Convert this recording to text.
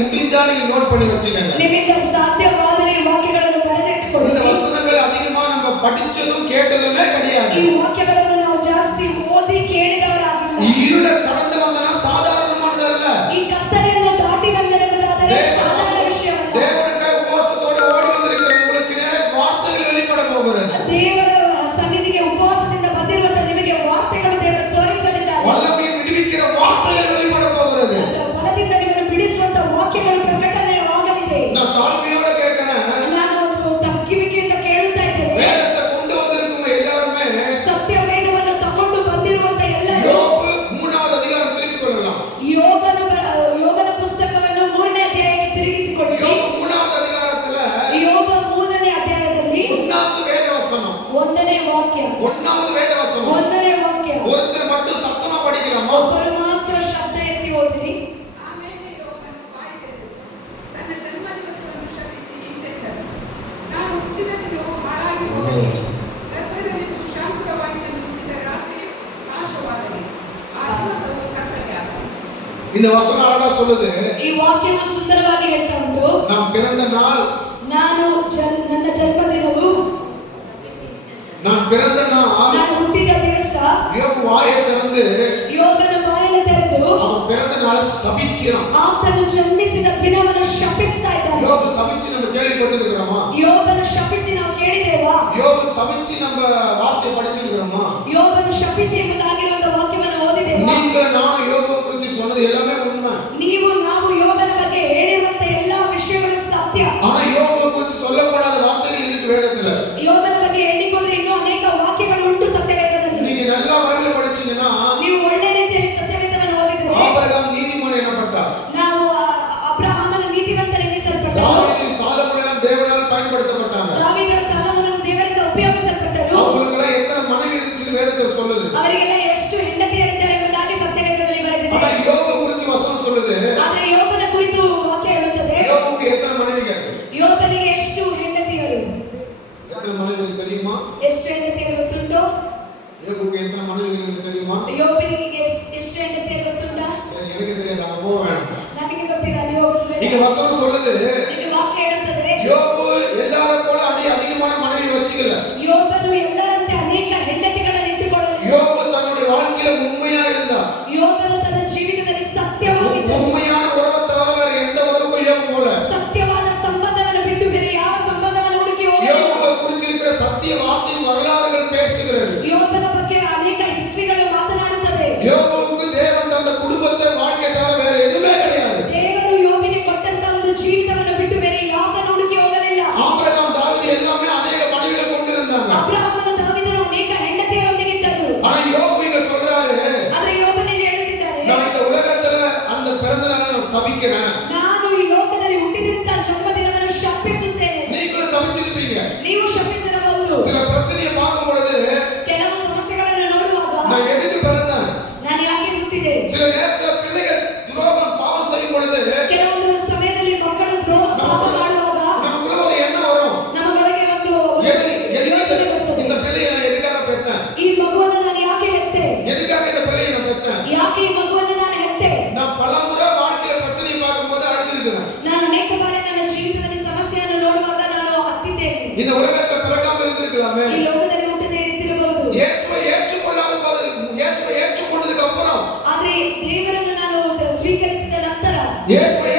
முடிஞ்சா நீங்க நோட் பண்ணி வச்சுக்கங்க. ನಿಮ್ಮಿಂದ ಸಾಧ್ಯವಾದರೆ ಈ ವಾಕ್ಯಗಳನ್ನು ಬರೆದಿಟ್ಟುಕೊಳ್ಳಿ. இந்த வசனங்கள் அதிகமா நம்ம படிச்சதும் கேட்டதுமே கிடையாது. ಈ ವಾಕ್ಯಗಳನ್ನು ನಾವು ಜಾಸ್ತಿ ಓದಿ ಕೇಳಿದವರಾಗಿಲ್ಲ. இருள கடந்து வந்தனா சாதாரணமானதல்ல. ಈ ಕತ್ತಲೆಯನ್ನು ದಾಟಿ ಬಂದಿರುವುದಾದರೆ ಸಾಧಾರಣ ವಿಷಯವಲ್ಲ. தேவனுக்காக உபவாசத்தோட ஓடி வந்திருக்கிற உங்களுக்கு நேரே வார்த்தைகள் வெளிப்பட போகிறது. ದೇವರ ಸನ್ನಿಧಿಗೆ ಉಪವಾಸದಿಂದ ಬಂದಿರುವಂತ ನಿಮಗೆ ವಾರ್ತೆಗಳು ದೇವರು ತೋರಿಸಲಿದ್ದಾರೆ. வல்லமை விடுவிக்கிற வார்த்தைகள் வெளிப்பட போகிறது. ಬಲದಿಂದ ನಿಮ್ಮನ್ನು ಬಿಡಿಸುವಂತ ವಾಕ್ಯಗಳು ಪ್ರಕಟಣೆಯಾಗಲಿದೆ. நான் தாழ்மையோட கேட்கிறேன். ನಾನು ಒಂದು ತಗ್ಗಿವಿಕೆಯಿಂದ ಕೇಳುತ್ತಾ ಇದ್ದೇನೆ. வேதத்தை கொண்டு வந்திருக்கும் எல்லாரும் ಸತ್ಯ ವೇದವನ್ನು ತಕೊಂಡು ಬಂದಿರುವಂತ ಎಲ್ಲರೂ யோபு 3வது அதிகாரம் திருப்பிக் கொள்ளலாம். ಯೋಬನ ಪುಸ್ತಕವನ್ನು 3ನೇ ಅಧ್ಯಾಯಕ್ಕೆ ತಿರುಗಿಸಿಕೊಳ್ಳಿ. யோபு 3வது அதிகாரத்துல ಯೋಬ 3ನೇ ಅಧ್ಯಾಯದಲ್ಲಿ 1வது வேத வசனம் 1ನೇ ವಾಕ್ಯ 1வது வேத வசனம் 1ನೇ ವಾಕ್ಯ ஒருத்தர் மட்டும் சத்தமா படிக்கலாமா? ಒಬ್ಬರು ಮಾತ್ರ ಶಬ್ದ ಎತ್ತಿ ಓದಿರಿ. ಆಮೇಲೆ ಯೋಬನು ಬಾಯಿದೆನು, ತನ್ನ ಜನ್ಮದಿವಸವನ್ನು ಶಪಿಸಿ ಇಂತೆಂದನು, ನಾನು ಹುಟ್ಟಿದ ದಿನವು ಹಾಳಾಗಿ ಹೋಗಲಿ, ಗರ್ಭದಲ್ಲಿ ಸುಶಾಂತವಾಗಿದ್ದು ಹುಟ್ಟಿದ ರಾತ್ರಿ ನಾಶವಾಗಲಿ, ಆ ದಿವಸವು ಕತ್ತಲೆಯಾಗಲಿ. இந்த வசனம் அழகா சொல்லுது. ಈ ವಾಕ್ಯವು ಸುಂದರವಾಗಿ ಹೇಳ್ತಾ ಉಂಟು. நாம் பிறந்த நாள், ನಾನು ನನ್ನ ಜನ್ಮದಿನವು, நான் பிறந்த நாள், ನಾನು ಹುಟ್ಟಿದ ದಿವಸ. யோபு வாயை திறந்து ಯೋಬನ ಬಾಯನ್ನು ತೆರೆದು அவன் பிறந்த நாளை சபிக்கிறான். ಆತನು ಜನ್ಮಿಸಿದ ದಿನವನ್ನು ಶಪಿಸ್ತಾ ಇದ್ದಾನೆ. யோபு சபிச்சு நம்ம கேள்விப்பட்டிருக்கிறோமா? ಯೋಬನು ಶಪಿಸಿ ನಾವು ಕೇಳಿದ್ದೇವಾ? யோபு சபிச்சு நம்ம வார்த்தை படிச்சிருக்கிறோமா? ಯೋಬನು ಶಪಿಸಿ ಎಂಬುದಾಗಿರುವಂತ ವಾಕ್ಯವನ್ನು ಓದಿದ್ದೇವಾ? நீங்க நானும் யோபு குறித்து சொன்னது எல்லாமே உண்மை. ನೀವು ನಾವು ಯೋಬನ ಬಗ್ಗೆ ಹೇಳಿರುವಂತ ಎಲ್ಲಾ ವಿಷಯಗಳು ಸತ್ಯ. ஆனா யோபு குறித்து சொல்லப்படாத வார்த்தைகள் இருக்கு வேதத்துல. ಯೋಬನ ಬಗ್ಗೆ ಹೇಳಿಕೊಂಡ್ರೆ ಇನ್ನೂ ಅನೇಕ ವಾಕ್ಯಗಳು ಉಂಟು ಸತ್ಯವೇದದಲ್ಲಿ. நீங்க நல்லா பைபிள் படிச்சீங்கன்னா ನೀವು ಒಳ್ಳೆ ರೀತಿಯಲ್ಲಿ ಸತ್ಯವೇದವನ್ನು ಓದಿದ್ರೆ ஆபிரகாம் நீதிமான் எனப்பட்டார். ನಾವು ಅಬ್ರಹಾಮನ ನೀತಿವಂತರೆನಿಸಲ್ಪಟ್ಟರು. தாவீது சாலமோன் எல்லாம் தேவனால் பயன்படுத்தப்பட்டாங்க. ದಾವೀದನ ಸಾಲೋಮನನು ದೇವರಿಂದ ಉಪಯೋಗಿಸಲ್ಪಟ್ಟರು. அவங்களுக்கெல்லாம் எத்தனை மனைவி இருந்துச்சுன்னு வேதத்துல சொல்லுது. ಅವರಿಗೆಲ್ಲ ಎಷ್ಟು ಹೆಂಡತಿಯರಿದ್ದಾರೆ ಎಂಬುದಾಗಿ ಸತ್ಯವೇದದಲ್ಲಿ ಬರೆದಿದೆ. ஆனா யோபு குறித்து வசனம் சொல்லுது. ಆದರೆ ಯೋಬನ ಕುರಿತು ವಾಕ್ಯ ಹೇಳುತ್ತದೆ, யோபுக்கு எத்தனை மனைவிகள்? ಯೋಬನಿಗೆ ಎಷ್ಟು ಹೆಂಡತಿಯರು? எத்தனை மனைவிகள் தெரியுமா? ಎಷ್ಟು ಹೆಂಡತಿಯರು ಗೊತ್ತುಂಟು? யோபுக்கு எத்தனை மனைவிகள் தெரியுமா? ಯೋಬನಿಗೆ ಎಷ್ಟು ಹೆಂಡತಿಯರು ಗೊತ್ತುಂಟಾ? சரி, எனக்கு தெரியாது, அங்க போக வேண்டாம். ನನಗೆ ಗೊತ್ತಿಲ್ಲ, ಅಲ್ಲಿ ಹೋಗುದು. இங்க வசனம் சொல்லுது, ಇಲ್ಲಿ ವಾಕ್ಯ ಹೇಳುತ್ತದೆ, யோபு எல்லாரும் போல அதிகமான மனைவி வச்சுக்கல. ಯೋಬನು ಎಲ್ಲರಂತೆ ಅನೇಕ ಹೆಂಡತಿಗಳನ್ನು ಇಟ್ಟುಕೊಳ್ಳಲಿಲ್ಲ. யோபு தன்னுடைய வாழ்க்கையில உண்மையா இருந்தா. ಯೋಬನು ತನ್ನ ಜೀವಿತದಲ್ಲಿ ಸತ್ಯವಾಗಿದ್ದ, உண்மையான உறவை தவிர வேற எந்த உறவுக்கும் யோபு போல. ಸತ್ಯವಾದ ಸಂಬಂಧವನ್ನು ಬಿಟ್ಟು ಬೇರೆ ಯಾವ ಸಂಬಂಧವನ್ನು ಹುಡುಕಿ ಹೋಗಲಿಲ್ಲ. யோபுவை குறிச்சிருக்கிற சத்திய வார்த்தை வரலாறுகள் பேசுகிறது. ಯೋಬನ ಬಗ್ಗೆ ಅನೇಕ ಹಿಸ್ಟರಿಗಳು ಮಾತನಾಡುತ್ತದೆ. யோபுவுக்கு தேவன் தந்த குடும்பத்தை வாழ்க்கை தவிர வேற எதுவுமே கிடையாது. ದೇವರು ಯೋಬನಿಗೆ ಕೊಟ್ಟಂತ ಒಂದು ಜೀವಿತವನ್ನು ಬಿಟ್ಟು ಬೇರೆ ಯಾವುದನ್ನು ಹುಡುಕಿ ಹೋಗಲಿಲ್ಲ. ஆபிரகாம் தாவீது எல்லாமே அநேக மனைவிகள் கொண்டிருந்தாங்க. ಅಬ್ರಹಾಮನು ದಾವೀದನು ಅನೇಕ ಹೆಂಡತಿಯರೊಂದಿಗಿದ್ದರು. ஆனா யோபு இங்க சொல்றாரு, ಆದರೆ ಯೋಬನಲ್ಲಿ ಹೇಳುತ್ತಿದ್ದಾರೆ, நான் இந்த உலகத்துல அந்த பிறந்த நாளை நான் சபிக்கிறேன். ನಾನು ಈ ಲೋಕದಲ್ಲಿ ಹುಟ್ಟಿದಂತ ಜನ್ಮದಿನವನ್ನು ಶಪಿಸುತ್ತೇನೆ. நீங்களும் சபிச்சிருப்பீங்க. ನೀವು ಶಪಿಸಿರಬಹುದು. சில பிரச்சனையை பார்க்கும் பொழுது ಕೆಲವು ಸಮಸ್ಯೆಗಳನ್ನು ನೋಡುವಾಗ நான் எதுக்கு பிறந்தேன்? ನಾನು ಯಾಕೆ ಹುಟ್ಟಿದೆ? சில நேரத்துல பிள்ளைகள் துரோகம் பாவம் செய்யும் பொழுது ಕೆಲವೊಂದು ಸಮಯದಲ್ಲಿ ಮಕ್ಕಳು ದ್ರೋಹ ಪಾಪ ಮಾಡುವಾಗ நமக்குள்ள ஒரு எண்ணம் வரும். ನಮಗೊಳಗೆ ಒಂದು ಯೋಚನೆ ಬರ್ತದೆ. இந்த பிள்ளையை நான் எதுக்காக பெற்றேன்? ಈ ಮಗುವನ್ನು ನಾನು ಯಾಕೆ ಹೆತ್ತೆ? எதுக்காக இந்த பிள்ளையை நான் பெற்றேன்? ಯಾಕೆ ಈ ಮಗುವನ್ನು ನಾನು ಹೆತ್ತೆ? நான் பலமுறை வாழ்க்கையில பிரச்சனையை பார்க்கும்போது அழுதுருக்கிறேன். ನಾನು ಅನೇಕ ಬಾರಿ ನನ್ನ ಜೀವಿತದಲ್ಲಿ ಸಮಸ್ಯೆಯನ್ನು ನೋಡುವಾಗ ನಾನು ಹತ್ತಿದ್ದೇನೆ. இந்த உலகத்துல பிறக்காம இருந்திருக்கலாமே. ಈ ಲೋಕದಲ್ಲಿ ಹುಟ್ಟದೇ ಇದ್ದಿರಬಹುದು. இயேசுவை ஏற்றுக்கொள்ளாத போது, இயேசுவை ஏற்றுக்கொண்டதுக்கு அப்புறம், ಆದರೆ ದೇವರನ್ನು ನಾನು ಸ್ವೀಕರಿಸಿದ ನಂತರ, இயேசுவை